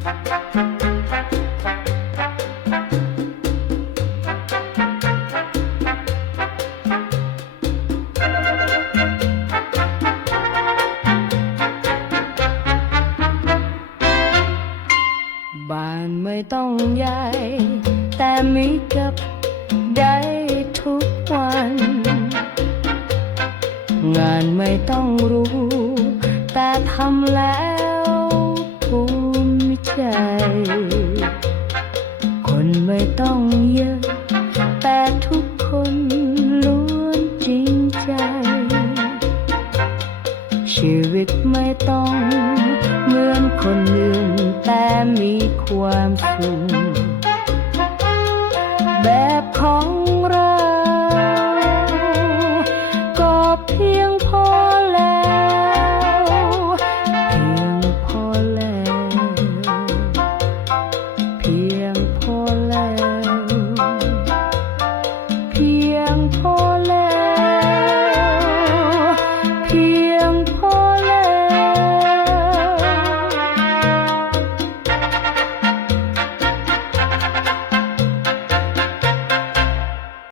บ้านไม่ต้องใหญ่แต่มีกับได้ทุกวันงานไม่ต้องรู้แต่ทำแล้วภูมิใจคนไม่ต้องเยอะแต่ทุกคนล้วนจริงใจชีวิตไม่ต้องเหมือนคนอื่นแต่มีความสุข